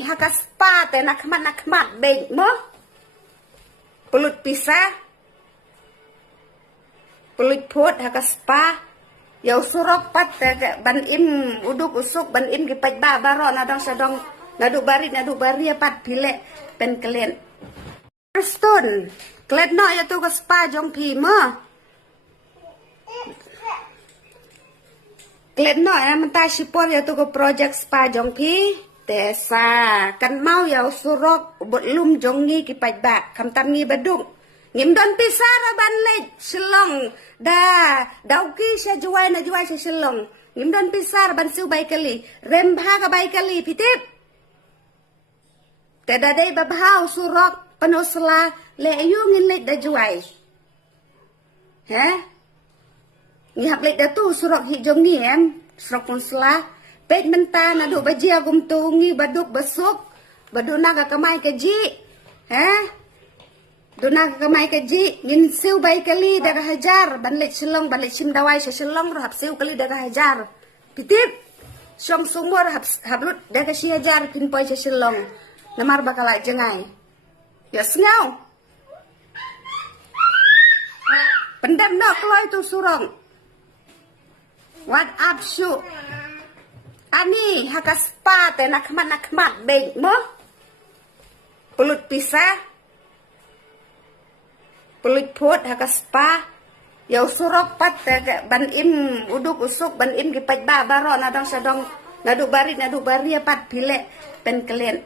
haka spa te nak mat beng mo pelut pisah pelut put haka spa yau surok pat ban im uduk usuk ban im gipat ba baro nadang sadong nadu bari pat pile pen kelen Stone klet no ya tu ke spa jong pi mo klet no ya menta sipor ya tu ke project spa jong pi Tesa kan mau ya surok bot lum jongi ki pajba kam tam ngi badung ngim don pisara ban lej selong dauki sya juai na juai sya selong ngim don pisar ban siu bai kali rem bha ka bai kali pitip te da dei ba bhau surok panosla le ayu ngin lej da juai he ngi hap lej da tu surok hi jongi em surok panosla pej menta na du bajia gum tungi baduk besuk baduna ka kamai keji duna ka kamai keji ngin siu bai kali daga hajar ban lek selong ban lek sim dawai selong hab siu kali daga hajar pitip song sumur hablut daga si hajar pin poi selong namar bakal jengai ya sngau pendam no kloi tu surong what up shu Ani haka spa te nak mat beng mo pelut pisah pelut put haka spa yau surok pat ban im uduk usuk ban im gipat ba baro nadang sadong nadu bari pat pile pen kelen